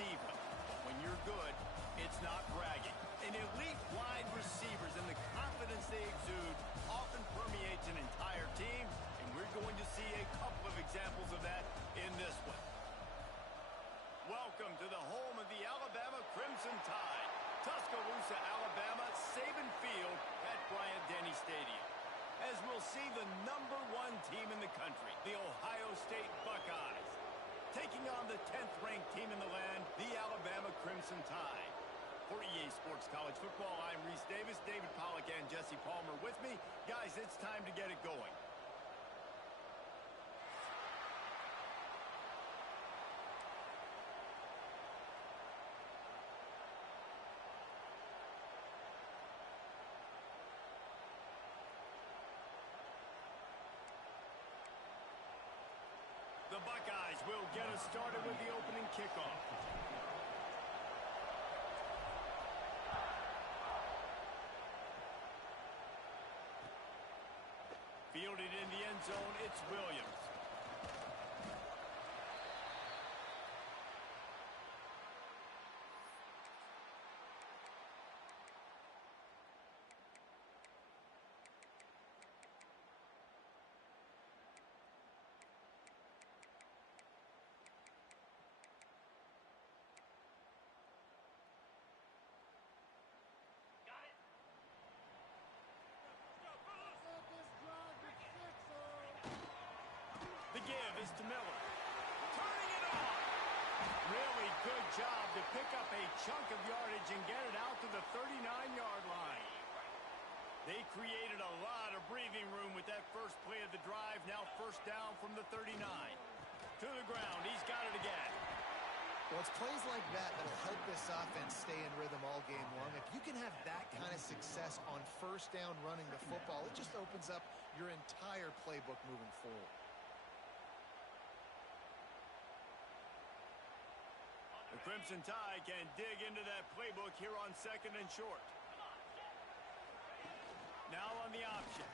diva. But when you're good, it's not bragging. And elite wide receivers and the confidence they exude often permeates an entire team, and we're going to see a couple of examples of that in this one. Welcome to the home of the Alabama Crimson Tide. Tuscaloosa, Alabama, Saban Field at Bryant-Denny Stadium. As we'll see the #1 team in the country, the Ohio State Buckeyes, taking on the 10th-ranked team in the land, the Alabama Crimson Tide. For EA Sports College Football, I'm Reese Davis, David Pollack, and Jesse Palmer with me. Guys, it's time to get it going. The Buckeyes will get us started with the opening kickoff. Fielded in the end zone, it's Williams. The give is to Miller. Turning it on. Really good job to pick up a chunk of yardage and get it out to the 39-yard line. They created a lot of breathing room with that first play of the drive. Now first down from the 39. To the ground. He's got it again. Well, it's plays like that that'll help this offense stay in rhythm all game long. If you can have that kind of success on first down running the football, it just opens up your entire playbook moving forward. The Crimson Tide can dig into that playbook here on 2nd and short. Now on the option.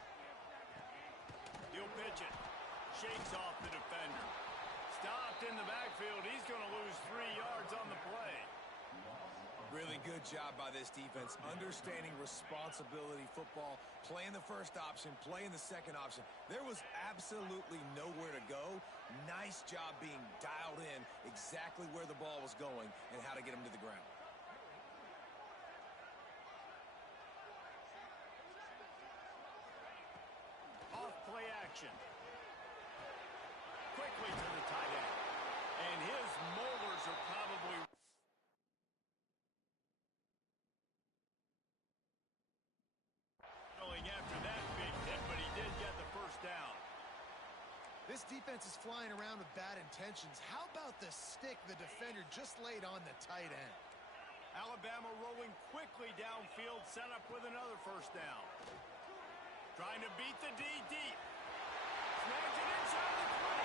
He'll pitch it. Shakes off the defender. Stopped in the backfield. He's going to lose 3 yards on the play. Really good job by this defense, understanding responsibility football, playing the first option, playing the second option. There was absolutely nowhere to go. Nice job being dialed in exactly where the ball was going and how to get him to the ground. Off play action. Quickly to the tight end. And his molars are probably after that big hit, but he did get the first down. This defense is flying around with bad intentions. How about the stick the defender just laid on the tight end? Alabama rolling quickly downfield, set up with another first down. Trying to beat the D deep. Snags it inside the 20.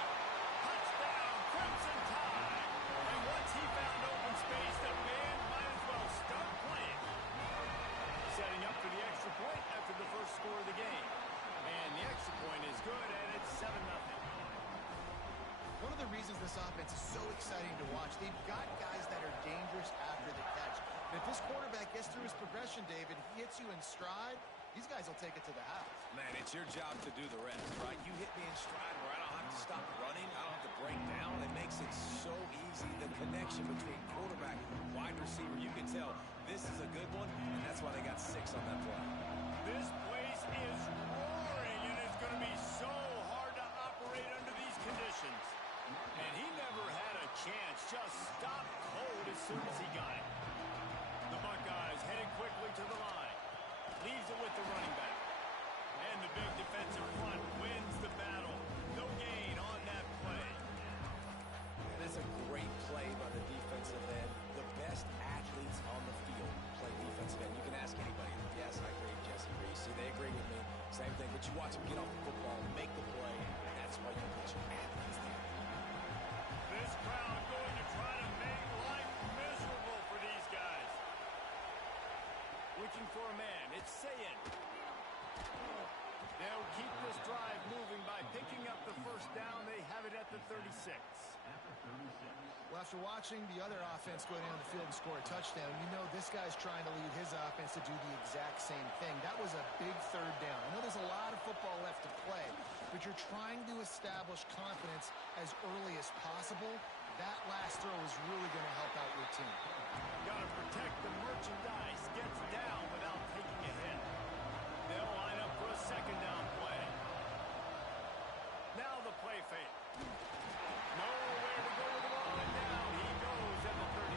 Touchdown, Crimson Tide. And once he found open space, the band might as well start playing. Setting up for the extra point after the first score of the game. And the extra point is good, and it's 7-0. One of the reasons this offense is so exciting to watch, they've got guys that are dangerous after the catch. And if this quarterback gets through his progression, David, he hits you in stride, these guys will take it to the house. Man, it's your job to do the rest, right? You hit me in stride where I don't have to stop running. I don't have to break down. It makes it so easy. The connection between quarterback and wide receiver, you can tell this is a good one, and that's why they got 6 on that play. This place is roaring, and it's going to be so hard to operate under these conditions. And he never had a chance. Just stopped cold as soon as he got it. The Buckeyes headed quickly to the line. Leaves it with the running back. And the big defensive front wins the battle. No gain on that play. That's a great play by the defensive end. The best athletes on the field play defensive end. You can ask anybody. Yes, I agree, Jesse Reese. See, they agree with me. Same thing. But you watch them get off the football, make the play, and that's why you put your athletes there. This crowd going to try to make life miserable for these guys. Looking for a man. It's Sayin. They'll keep this drive moving by picking up the first down. They have it at the 36. Well, after watching the other offense go down the field and score a touchdown, you know this guy's trying to lead his offense to do the exact same thing. That was a big third down. I know there's a lot of football left to play, but you're trying to establish confidence as early as possible. That last throw is really going to help out your team. Got to protect the merchandise. Gets down without taking a hit. They'll line up for a second down play. Now the play fake. Nowhere to go with the ball, and down he goes at the 39.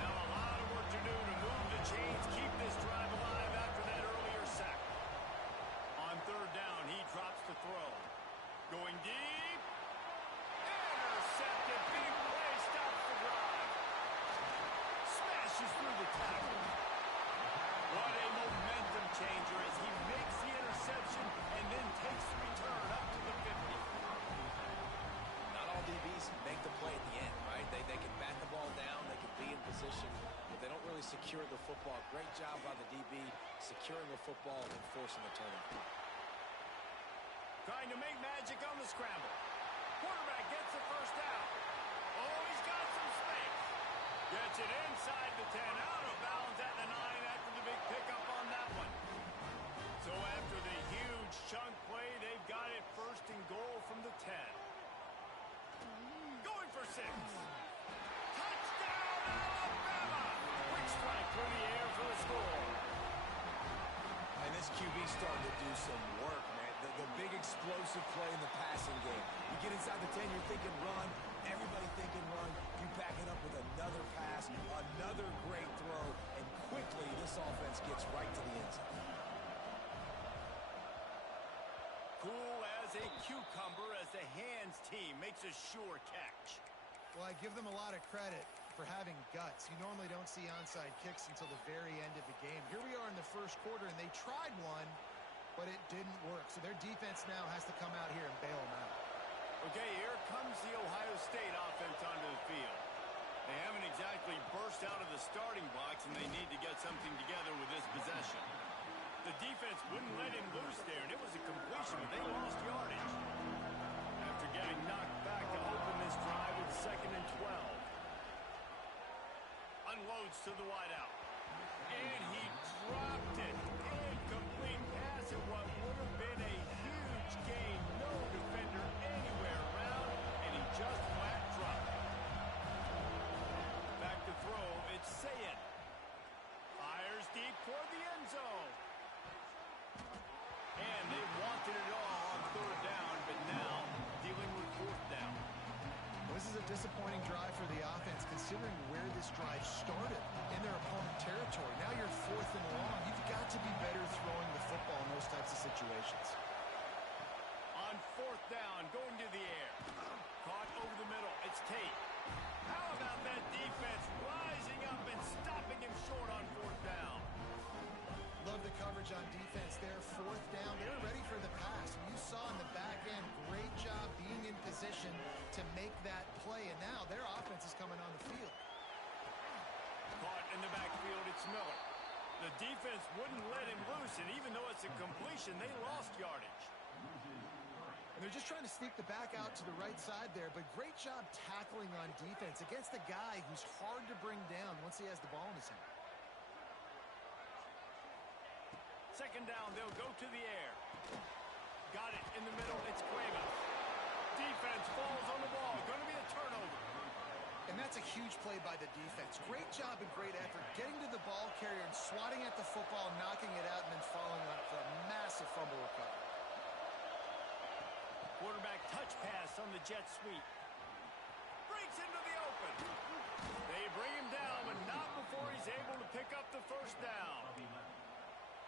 Now a lot of work to do to move the chains, keep this drive alive after that earlier sack. On third down, he drops to throw. Going deep. Intercepted. Big play. Stops the drive. Smashes through the tackle. What a momentum changer as he makes the interception and then takes the return up to the 50. Not all DBs make the play at the end, right? They can bat the ball down, they can be in position, but they don't really secure the football. Great job by the DB securing the football and forcing the turnover. Trying to make magic on the scramble. Quarterback gets the first down. Oh, he's got some space. Gets it inside the 10, out of bounds at the 9 after the big pickup on that one. So after the huge chunk play, they've got it first and goal from the 10. Going for 6. Touchdown, Alabama! Quick strike through the air for the score. And this QB starting to do some work, man. The big explosive play in the passing game. You get inside the 10, you're thinking run. Everybody thinking run. You back it up with another pass, another great throw, and quickly this offense gets right to the end zone. Cool as a cucumber as the hands team makes a sure catch. Well, I give them a lot of credit for having guts. You normally don't see onside kicks until the very end of the game. Here we are in the first quarter, and they tried one, but it didn't work. So their defense now has to come out here and bail them out. Okay, here comes the Ohio State offense onto the field. They haven't exactly burst out of the starting box, and they need to get something together with this possession. The defense wouldn't let him loose there, and it was a completion, but they lost yardage. After getting knocked back to open this drive with 2nd and 12. Unloads to the wideout. And he dropped it. Incomplete pass at what would have been a huge gain. No defender anywhere around, and he just flat dropped it. Back to throw, it's Sayin. Fires deep toward the end zone. And they wanted it all on third down, but now dealing with fourth down. This is a disappointing drive for the offense, considering where this drive started in their opponent territory. Now you're 4th and long. You've got to be better throwing the football in those types of situations. On 4th down, going to the air. Caught over the middle. It's Tate. How about that defense rising up and stopping him short on 4th down? Love the coverage on defense there. 4th down. They were ready for the pass. You saw in the back end, great job being in position to make that play. And now their offense is coming on the field. Caught in the backfield, it's Miller. The defense wouldn't let him loose, and even though it's a completion, they lost yardage. And they're just trying to sneak the back out to the right side there, but great job tackling on defense against a guy who's hard to bring down once he has the ball in his hand. 2nd down, they'll go to the air. Got it in the middle, it's Cuevas. Defense falls on the ball, going to be a turnover. And that's a huge play by the defense. Great job and great effort getting to the ball carrier and swatting at the football, knocking it out, and then following up for a massive fumble recovery. Quarterback touch pass on the jet sweep. Breaks into the open. They bring him down, but not before he's able to pick up the first down.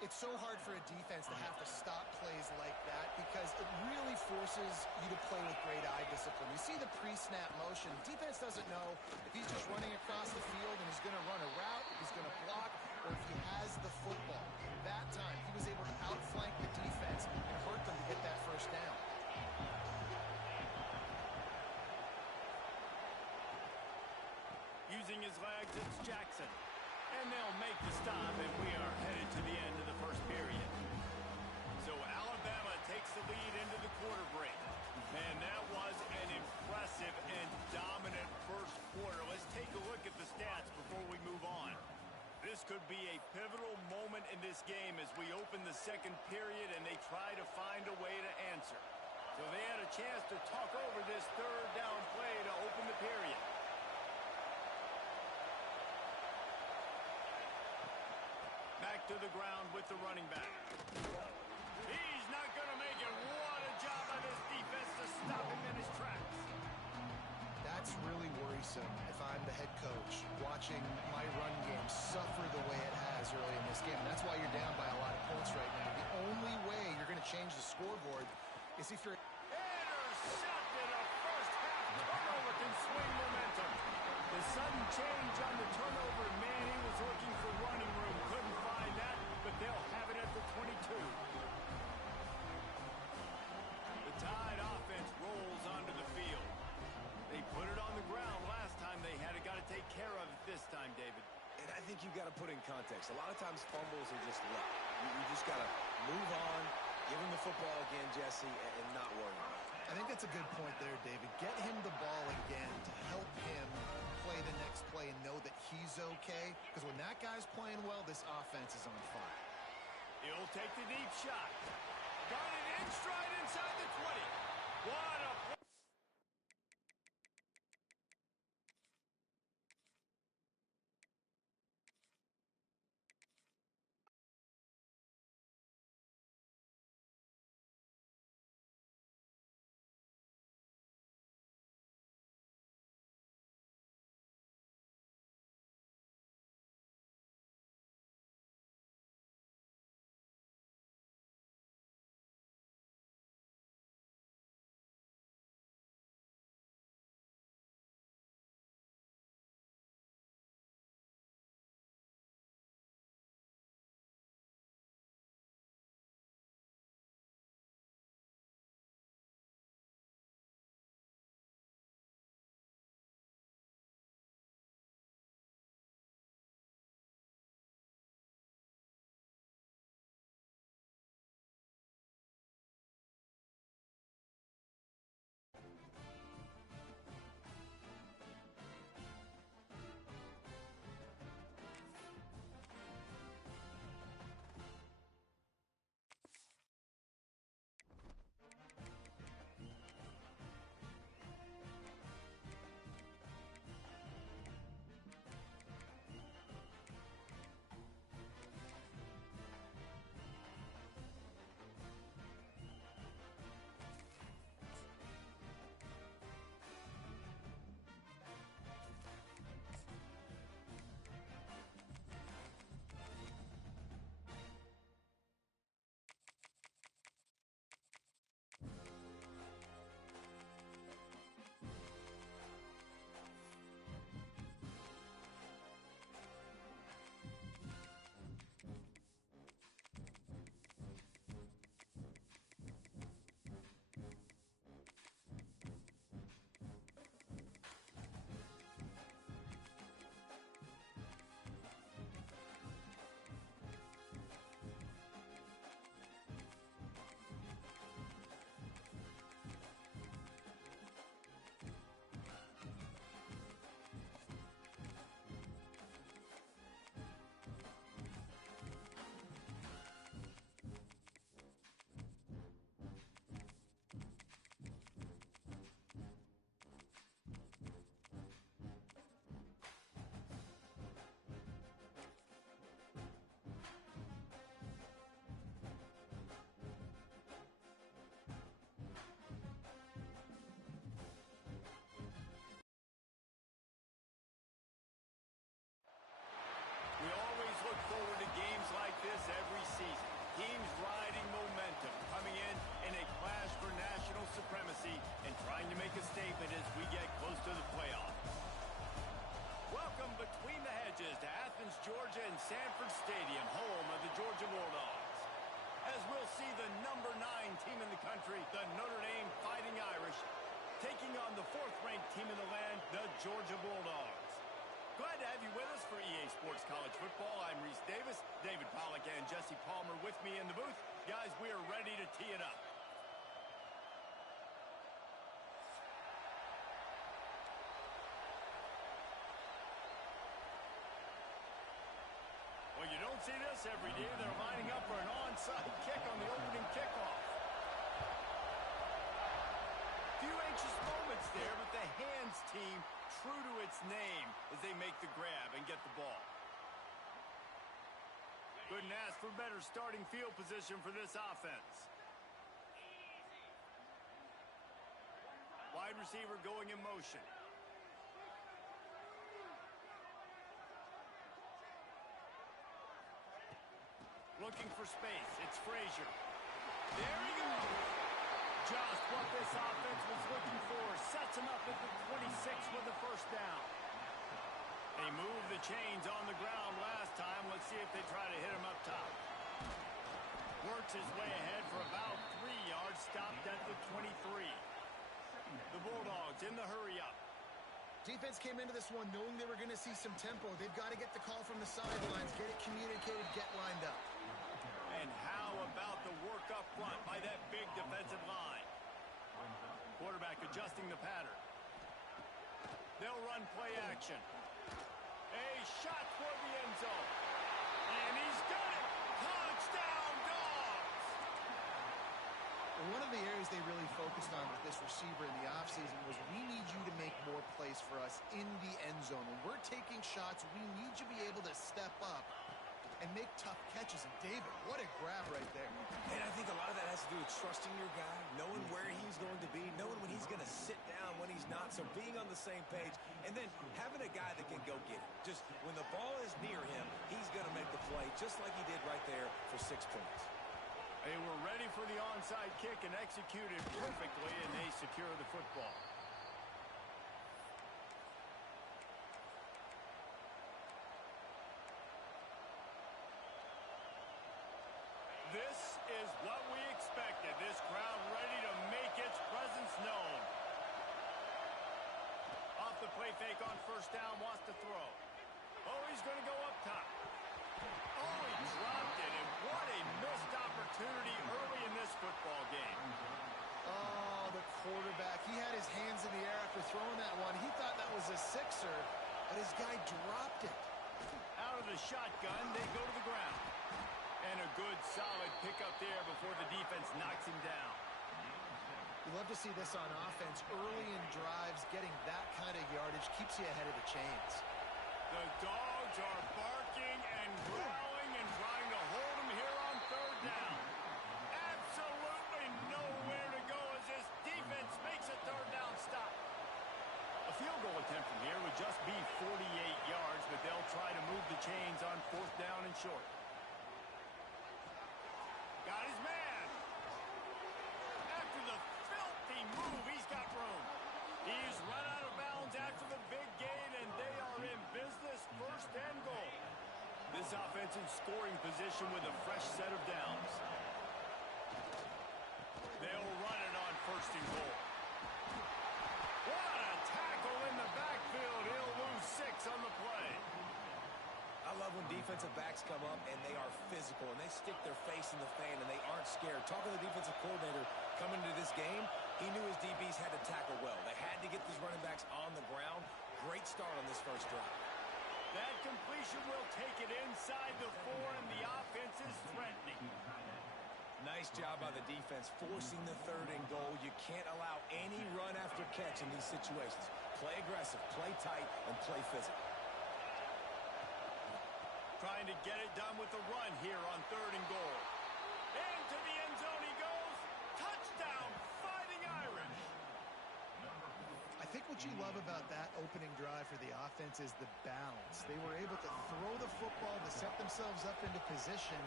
It's so hard for a defense to have to stop plays like that because it really forces you to play with great eye discipline. You see the pre-snap motion. Defense doesn't know if he's just running across the field and he's going to run a route, if he's going to block, or if he has the football. That time, he was able to outflank the defense and hurt them to get that first down. Using his legs, it's Jackson. And they'll make the stop, and we are headed to the end of the first period. So Alabama takes the lead into the quarter break. Man, that was an impressive game as we open the second period and they try to find a way to answer. So they had a chance to talk over this third down play to open the period. Back to the ground with the running back. He's not going to make it. What a job by this defense to stop him in his tracks. That's really worrisome if I'm the head coach watching my run game suffer the way it has early in this game. And that's why you're down by a lot of points right now. The only way you're going to change the scoreboard is if you're... Intercepted. A first-half turnover can swing momentum. The sudden change on the turnover, man, he was looking for running room. Couldn't find that, but they'll have it at the 22. The Tide offense rolls onto the field. They put it on the ground last time. They had it. Got to take care of it this time, David. And I think you've got to put in context. A lot of times fumbles are just luck. You just got to move on, give him the football again, Jesse, and not worry about it. I think that's a good point there, David. Get him the ball again to help him play the next play and know that he's okay. Because when that guy's playing well, this offense is on fire. He'll take the deep shot. Got it in stride inside the 20. What a play. We always look forward to games like this every season. Teams riding momentum, coming in a clash for national supremacy and trying to make a statement as we get close to the playoffs. Welcome between the hedges to Athens, Georgia and Sanford Stadium, home of the Georgia Bulldogs. As we'll see the number 9 team in the country, the Notre Dame Fighting Irish, taking on the 4th-ranked team in the land, the Georgia Bulldogs. Glad to have you with us for EA Sports College Football. I'm Reese Davis, David Pollack and Jesse Palmer with me in the booth. Guys, we are ready to tee it up. Well, you You don't see this every day. They're lining up for an onside kick on the opening kickoff. Few anxious moments there, but the hands team true to its name as they make the grab and get the ball. Couldn't ask for better starting field position for this offense. Wide receiver going in motion. Looking for space. It's Frazier. There he goes. Just what this offense was looking for. Sets him up at the 26 with the first down. They moved the chains on the ground last time. Let's see if they try to hit him up top. Works his way ahead for about 3 yards. Stopped at the 23. The Bulldogs in the hurry-up. Defense came into this one knowing they were going to see some tempo. They've got to get the call from the sidelines, get it communicated, get lined up. And how about the work up front by that big defensive line? Quarterback adjusting the pattern. They'll run play action. A shot toward the end zone. And he's got it. Touchdown, Dogs! One of the areas they really focused on with this receiver in the offseason was we need you to make more plays for us in the end zone. When we're taking shots, we need you to be able to step up and make tough catches. And David, what a grab right there. And I think a lot of that has to do with trusting your guy, knowing where he's going to be, knowing when he's going to sit down, when he's not, so being on the same page, and then having a guy that can go get it. Just when the ball is near him, he's going to make the play, just like he did right there for 6 points. They were ready for the onside kick and executed perfectly, and they secure the football. This is what we expected. This crowd ready to make its presence known. Off the play fake on first down, wants to throw. Oh, he's going to go up top. Oh, he dropped it, and what a missed opportunity early in this football game. Oh, the quarterback. He had his hands in the air after throwing that one. He thought that was a sixer, but his guy dropped it. Out of the shotgun, they go to the ground. And a good, solid pickup there before the defense knocks him down. You love to see this on offense. Early in drives, getting that kind of yardage keeps you ahead of the chains. The Dogs are barking and growling and trying to hold him here on third down. Absolutely nowhere to go as this defense makes a third down stop. A field goal attempt from here would just be 48 yards, but they'll try to move the chains on fourth down and short. Got his man. After the filthy move, he's got room. He's run out of bounds after the big gain, and they are in business, first and goal. This offense in scoring position with a fresh set of downs. They'll run it on first and goal. What a tackle in the backfield. He'll lose 6 on the play. I love when defensive backs come up and they are physical and they stick their face in the fan and they aren't scared. Talking to the defensive coordinator coming into this game, he knew his DBs had to tackle well. They had to get these running backs on the ground. Great start on this first drive. That completion will take it inside the 4, and the offense is threatening. Nice job by the defense forcing the third and goal. You can't allow any run after catch in these situations. Play aggressive, play tight, and play physical. Trying to get it done with the run here on third and goal. Into the end zone he goes. Touchdown, Fighting Irish. I think what you love about that opening drive for the offense is the balance. They were able to throw the football to set themselves up into position,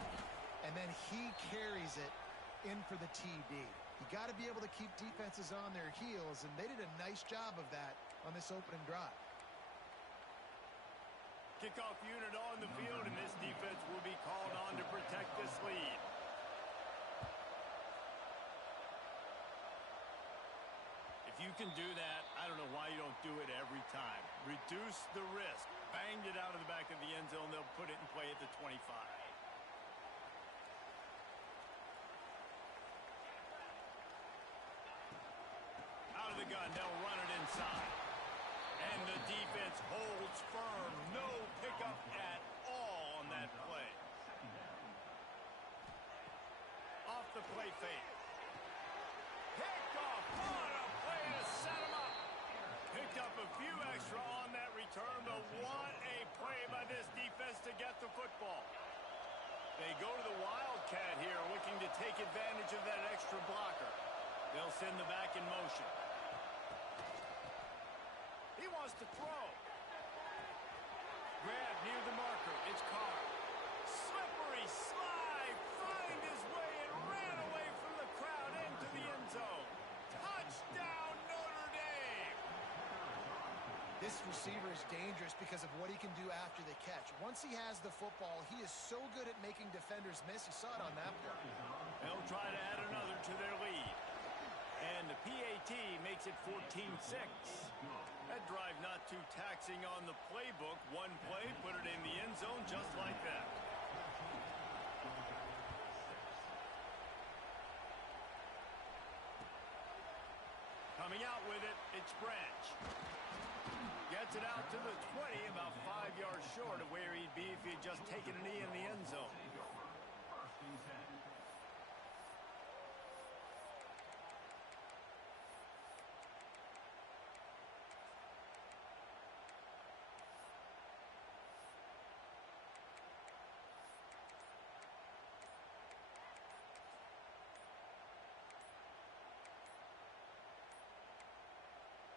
and then he carries it in for the TD. You got to be able to keep defenses on their heels, and they did a nice job of that on this opening drive. Kickoff unit on the field, and this defense will be called on to protect this lead. If you can do that, I don't know why you don't do it every time. Reduce the risk. Banged it out of the back of the end zone. They'll put it in play at the 25. Out of the gun, they'll run it inside. And the defense holds firm. No pickup at all on that play. get the football. They go to the Wildcat here, looking to take advantage of that extra blocker. They'll send the back in motion. He wants to throw. Grab near the marker. It's Carr. Slippery slide. Find his way and ran away from the crowd into the end zone. Touchdown, Notre Dame. This receiver is dangerous because of what he can do after the catch. Once he has the football, he is so good at making defenders miss. You saw it on that play. They'll try to add another to their lead. And the PAT makes it 14-6. That drive not too taxing on the playbook. One play, put it in the end zone just like that. Coming out with it, it's Branch. Gets it out to the 20, about 5 yards short of where he'd be if he'd just taken a knee in the end zone.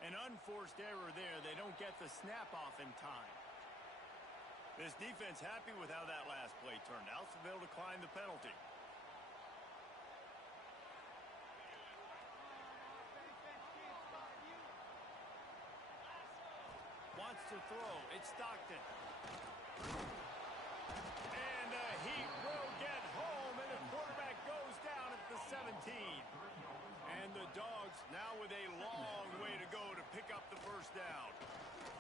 An unforced error there. They don't get the snap off in time. This defense happy with how that last play turned out, so they'll decline the penalty. Wants to throw. It's Stockton. And he will get home, and the quarterback goes down at the 17. And the Dogs now with a long way to go to pick up the first down.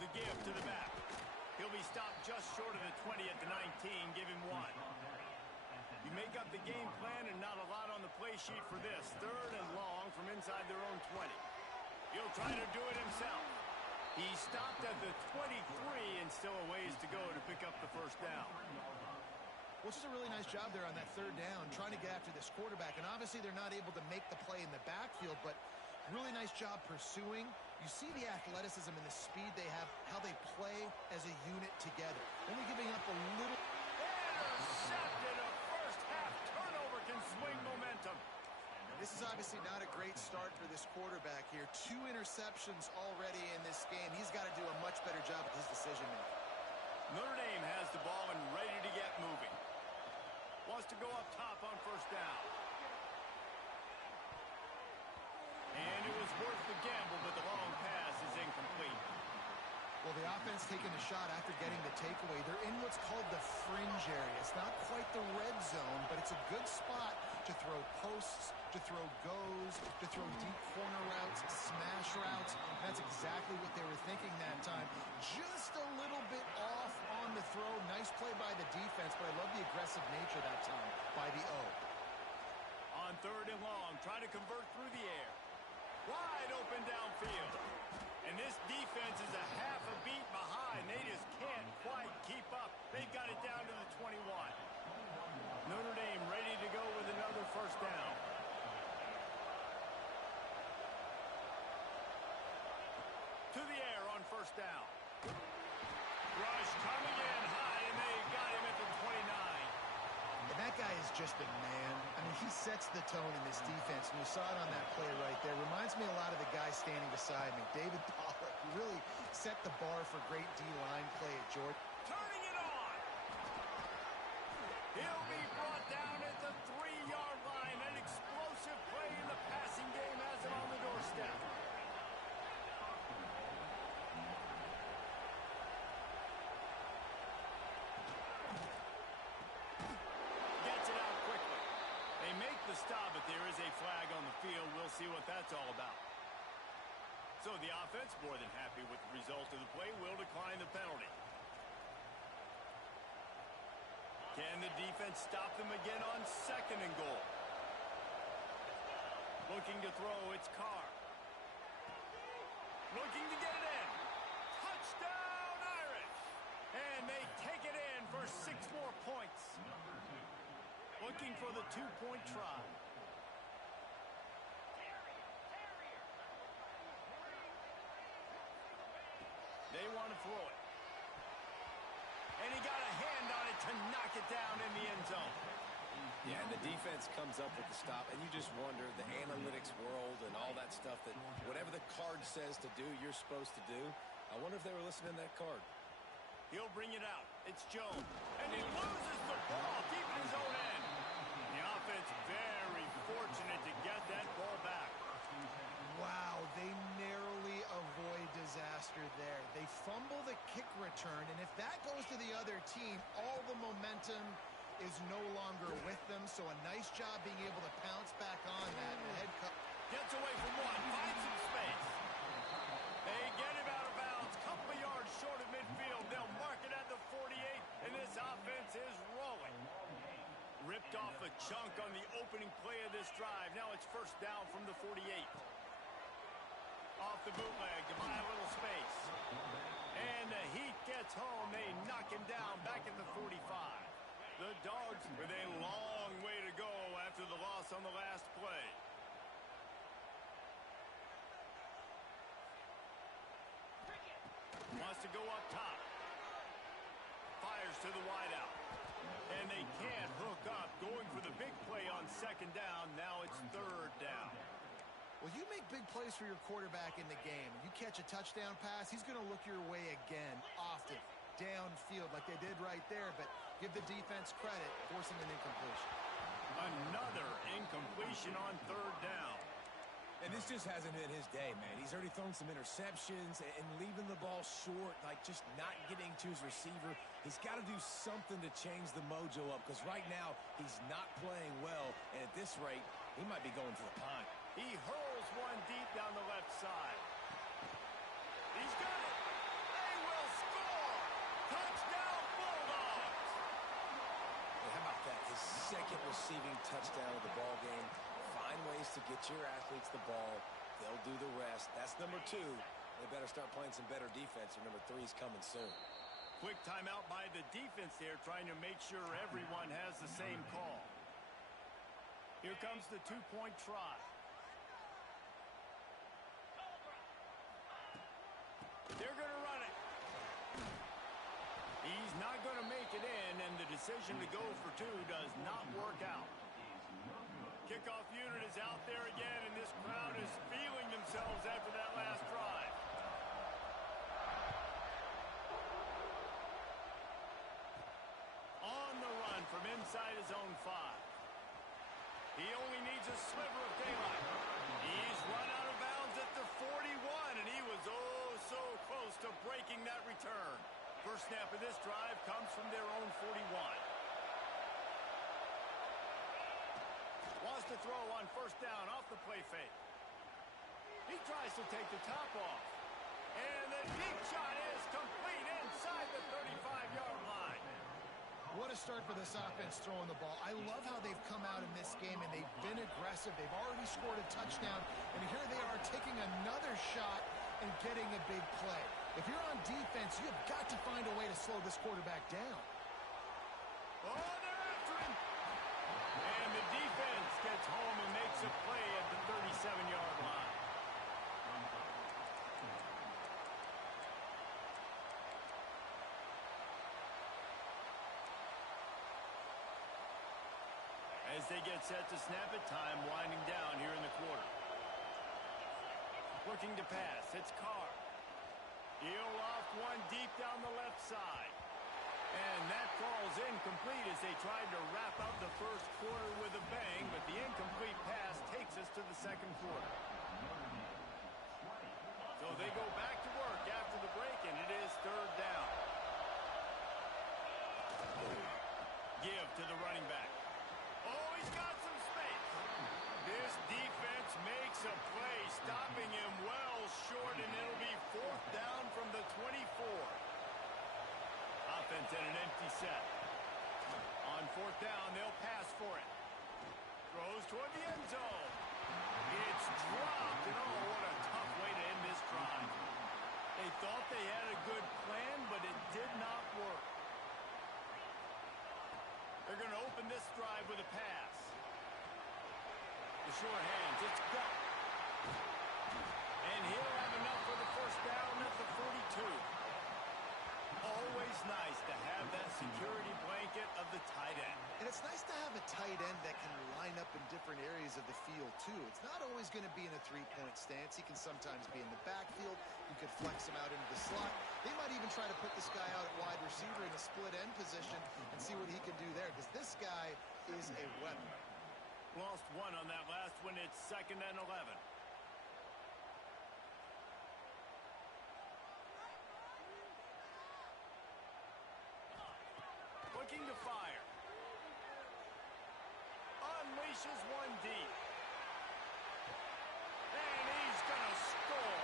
The give to the back. He'll be stopped just short of the 20 at the 19. Give him one. You make up the game plan and not a lot on the play sheet for this. Third and long from inside their own 20. He'll try to do it himself. He stopped at the 23 and still a ways to go to pick up the first down. Well, it's just a really nice job there on that third down, trying to get after this quarterback. And obviously they're not able to make the play in the backfield, but really nice job pursuing. You see the athleticism and the speed they have, how they play as a unit together. Only giving up a little. Intercepted. A first half turnover can swing momentum. This is obviously not a great start for this quarterback here. 2 interceptions already in this game. He's got to do a much better job with his decision making. Notre Dame has the ball and ready to get moving. Wants to go up top on first down. And it was worth the gamble, but the long pass is incomplete. Well, the offense taking a shot after getting the takeaway. They're in what's called the fringe area. It's not quite the red zone, but it's a good spot to throw posts, to throw goes, to throw deep corner routes, smash routes. That's exactly what they were thinking that time. Just a little bit off on the throw. Nice play by the defense, but I love the aggressive nature that time by the O. On third and long, trying to convert through the air. Wide open downfield. And this defense is a half a beat behind. They just can't quite keep up. They've got it down to the 21. Notre Dame ready to go with another first down. To the air on first down. Rush coming in high, and they got him at the 29. And that guy is just a man. I mean, he sets the tone in this defense, and you saw it on that play right there. Reminds me a lot of the guy standing beside me, David Pollack, who really set the bar for great D-line play at Georgia. Turning it on. He'll be brought down at the 3-yard line. An explosive play in the passing game has him on the doorstep. Gets it out quickly. They make the stop, but there is a flag on the field. We'll see what that's all about. So the offense, more than happy with the result of the play, will decline the penalty. Can the defense stop them again on second and goal? Looking to throw, it's Carr. Looking to get it in. Touchdown, Irish! And they take it in for 6 more points. Looking for the 2-point try. They want to throw it. and he got a hand on it to knock it down in the end zone. Yeah, and the defense comes up with the stop, and you just wonder, the analytics world and all that stuff, that whatever the card says to do, you're supposed to do. I wonder if they were listening to that card. He'll bring it out. It's Jones. And he loses the ball deep in his own end. The offense very fortunate to get that ball back. Wow, they narrowly avoid disaster there. They fumble the kick return, and if that goes to the other team, all the momentum is no longer with them. So a nice job being able to pounce back on that. The head coach gets away from one, finds some space. They get him out of bounds, couple of yards short of midfield. They'll mark it at the 48, and this offense is rolling. Ripped off a chunk on the opening play of this drive. Now it's first down from the 48. Off the bootleg to buy a little space. And the Heat gets home. They knock him down back at the 45. The Dogs with a long way to go after the loss on the last play. Wants to go up top. Fires to the wideout. And they can't hook up. Going for the big play on second down. Now it's third down. Well, you make big plays for your quarterback in the game. You catch a touchdown pass, he's going to look your way again, often, downfield like they did right there. But give the defense credit, forcing an incompletion. Another incompletion on third down. And this just hasn't been his day, man. He's already thrown some interceptions and leaving the ball short, like just not getting to his receiver. He's got to do something to change the mojo up, because right now he's not playing well, and at this rate, he might be going to the pond. He hurls one deep down the left side. He's got it. They will score. Touchdown, Bulldogs. Hey, how about that? His second receiving touchdown of the ball game. Find ways to get your athletes the ball. They'll do the rest. That's number 2. They better start playing some better defense, or number 3's coming soon. Quick timeout by the defense there, trying to make sure everyone has the same call. Here comes the 2-point try. They're going to run it. He's not going to make it in, and the decision to go for 2 does not work out. Kickoff unit is out there again, and this crowd is feeling themselves after that last drive. On the run from inside his own 5. He only needs a sliver of daylight. He's run out of bounds at the 41, and he was oh so close to breaking that return. First snap of this drive comes from their own 41. Wants to throw on first down off the play fake. He tries to take the top off. And the deep shot is complete inside the 35-yard line. What a start for this offense throwing the ball. I love how they've come out in this game, and they've been aggressive. They've already scored a touchdown, and here they are taking another shot and getting a big play. If you're on defense, you've got to find a way to slow this quarterback down. Oh, they're after him. And the defense gets home and makes a play at the 37-yard line. As they get set to snap it, time winding down here in the quarter. Looking to pass, it's Carr. He'll off one deep down the left side. And that falls incomplete as they tried to wrap up the first quarter with a bang, but the incomplete pass takes us to the second quarter. So they go back to work after the break, and it is third down. Give to the running back. Oh, he's got some space. This defense makes a play, stopping him well short, and it'll be fourth down from the 24. Offense at an empty set. On fourth down, they'll pass for it. Throws toward the end zone. It's dropped, and oh, what a tough way to end this drive. They thought they had a good plan, but it did not work. They're going to open this drive with a pass. The short hands, it's got. And he'll have enough for the first down at the 42. Always nice to have that a tight end that can line up in different areas of the field, too. It's not always going to be in a three-point stance. He can sometimes be in the backfield. You could flex him out into the slot. They might even try to put this guy out at wide receiver in a split end position and see what he can do there, because this guy is a weapon. Lost one on that last one. It's 2nd and 11. Looking to fire. Unleashes one deep. And he's going to score.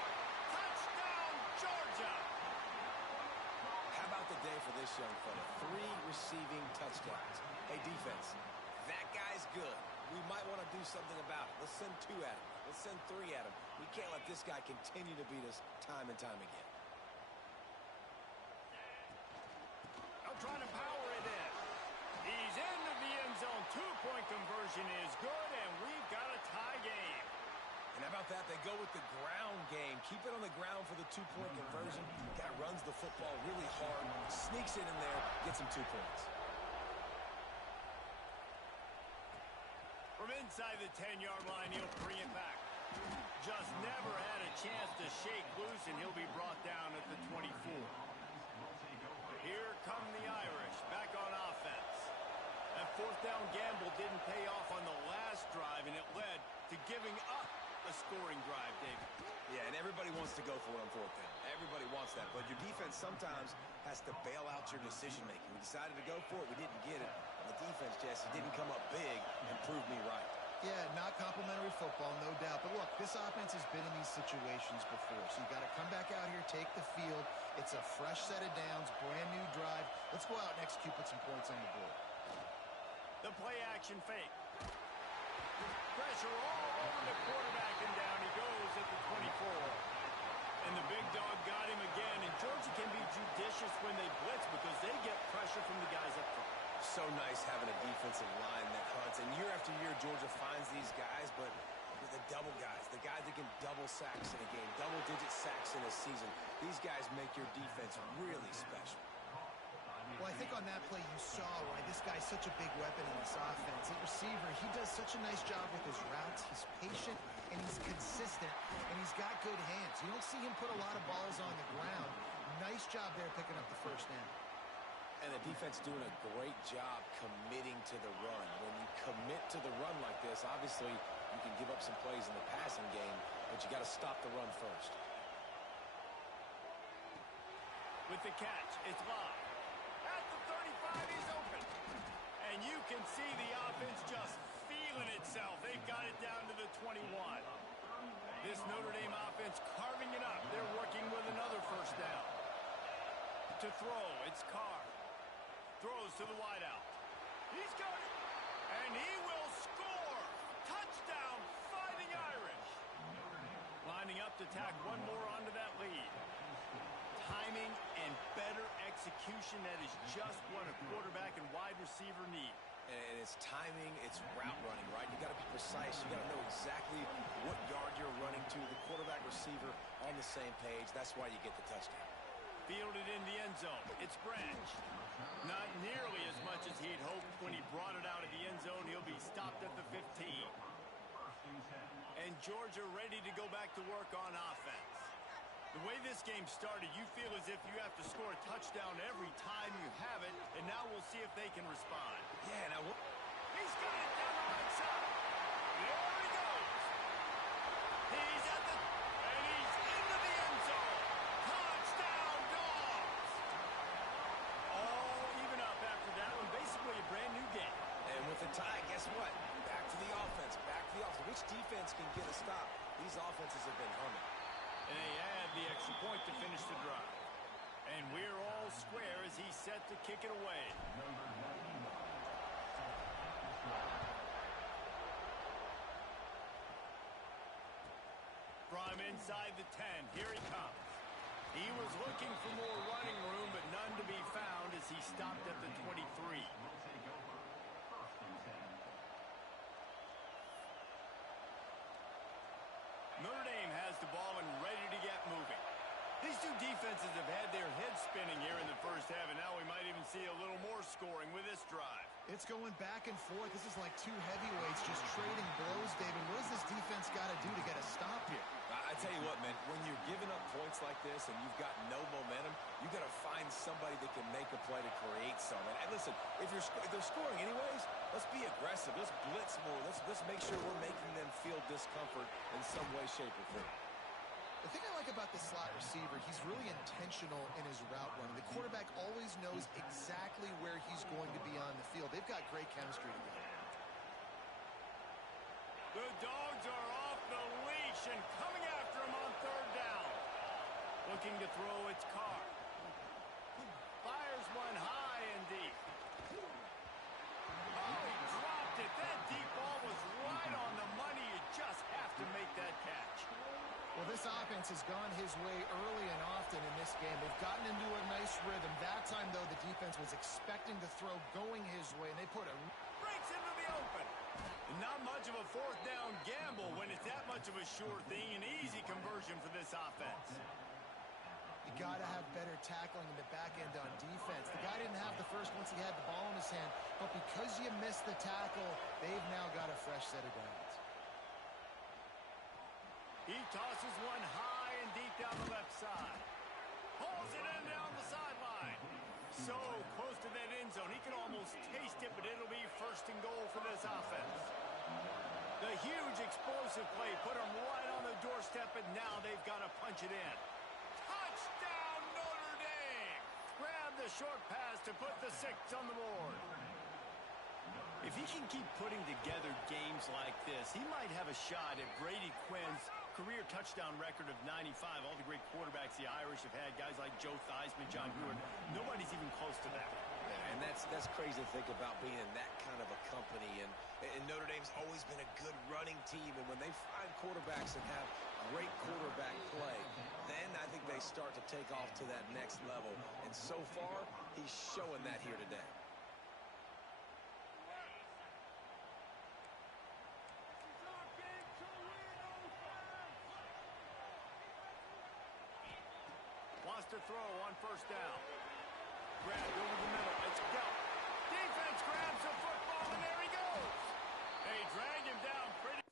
Touchdown, Georgia. How about the day for this young fella? 3 receiving touchdowns. Hey, defense, that guy's good. We might want to do something about it. Let's send 2 at him. Let's send 3 at him. We can't let this guy continue to beat us time and time again. I'm trying to power it in. He's into the end zone. 2-point conversion is good, and we've got a tie game. And how about that? They go with the ground game. Keep it on the ground for the 2-point conversion. Guy runs the football really hard, sneaks it in there, gets him 2 points. From inside the 10-yard line, he'll bring it back. Just never had a chance to shake loose, and he'll be brought down at the 24. Here come the Irish, back on offense. That 4th down gamble didn't pay off on the last drive, and it led to giving up a scoring drive, David. Yeah, and everybody wants to go for it on 4th down. Everybody wants that, but your defense sometimes has to bail out your decision-making. We decided to go for it. We didn't get it. And the defense, Jesse, didn't come up big and prove me right. Yeah, not complimentary football, no doubt. But look, this offense has been in these situations before. So you got to come back out here, take the field. It's a fresh set of downs, brand new drive. Let's go out and execute, put some points on the board. The play action fake. Pressure all over the quarterback, and down he goes at the 24. And the big dog got him again. And Georgia can be judicious when they blitz because they get pressure from the guys up front. So nice having a defensive line that hunts. And year after year, Georgia finds these guys, but the double guys, the guys that can double sacks in a game, double-digit sacks in a season, these guys make your defense really special. Well, I think on that play you saw why this guy's such a big weapon in this offense. At receiver, he does such a nice job with his routes. He's patient, and he's consistent, and he's got good hands. You don't see him put a lot of balls on the ground. Nice job there picking up the 1st down. And the defense doing a great job committing to the run. When you commit to the run like this, obviously you can give up some plays in the passing game, but you got to stop the run first. With the catch, it's Love. At the 35, he's open. And you can see the offense just feeling itself. They've got it down to the 21. This Notre Dame offense carving it up. They're working with another 1st down. To throw, it's Carr. Throws to the wideout. He's got it. And he will score. Touchdown, Fighting Irish. Lining up to tack one more onto that lead. Timing and better execution, that is just what a quarterback and wide receiver need. And it's timing, it's route running, right? You got to be precise. You got to know exactly what yard you're running to. The quarterback receiver on the same page. That's why you get the touchdown. Fielded in the end zone. It's Branch. Not nearly as much as he'd hoped when he brought it out of the end zone. He'll be stopped at the 15. And Georgia ready to go back to work on offense. The way this game started, you feel as if you have to score a touchdown every time you have it, and now we'll see if they can respond. Yeah, now what? He's got it down the right side. There he goes. He's at the... and he's into the end zone. Touchdown, Dogs. All even up after that one. Basically a brand new game. And with the tie, guess what? Back to the offense. Back to the offense. Which defense can get a stop? These offenses have been humming. And they add the extra point to finish the drive. And we're all square as he's set to kick it away. From inside the 10, here he comes. He was looking for more running room, but none to be found as he stopped at the 23. Notre Dame has the ball and ready to get moving. These two defenses have had their heads spinning here in the first half, and now we might even see a little more scoring with this drive. It's going back and forth. This is like two heavyweights just trading blows, David. What does this defense got to do to get a stop here? I tell you what, man, when you're giving up points like this and you've got no momentum, you got to find somebody that can make a play to create some. And listen, if they're scoring anyways, let's be aggressive. Let's blitz more. Let's make sure we're making them feel discomfort in some way, shape, or form. The thing I like about the slot receiver, he's really intentional in his route running. The quarterback always knows exactly where he's going to be on the field. They've got great chemistry together. The Dogs are off the leash and coming after him on third down. Looking to throw its car. Fires one high and deep. Oh, he dropped it. That deep ball was right on the money. You just have to make that catch. Well, this offense has gone his way early and often in this game. They've gotten into a nice rhythm. That time, though, the defense was expecting the throw going his way, and they put a... Breaks into the open. Not much of a fourth down gamble when it's that much of a sure thing. An easy conversion for this offense. You got to have better tackling in the back end on defense. The guy didn't have the first once he had the ball in his hand, but because you missed the tackle, they've now got a fresh set of downs. He tosses one high and deep down the left side. Hauls it in down the sideline. So close to that end zone. He can almost taste it, but it'll be first and goal for this offense. The huge explosive play put them right on the doorstep, and now they've got to punch it in. Touchdown, Notre Dame! Grab the short pass to put the 6 on the board. If he can keep putting together games like this, he might have a shot at Brady Quinn's career touchdown record of 95. All the great quarterbacks the Irish have had, guys like Joe Theismann, John Heward, nobody's even close to that. Yeah, and that's crazy to think about being in that kind of a company. And Notre Dame's always been a good running team. And when they find quarterbacks and have great quarterback play, then I think they start to take off to that next level. And so far, he's showing that here today. Wants to throw on first down. Grabbed over the middle. Let's go. Defense grabs the football, and there he goes. They drag him down pretty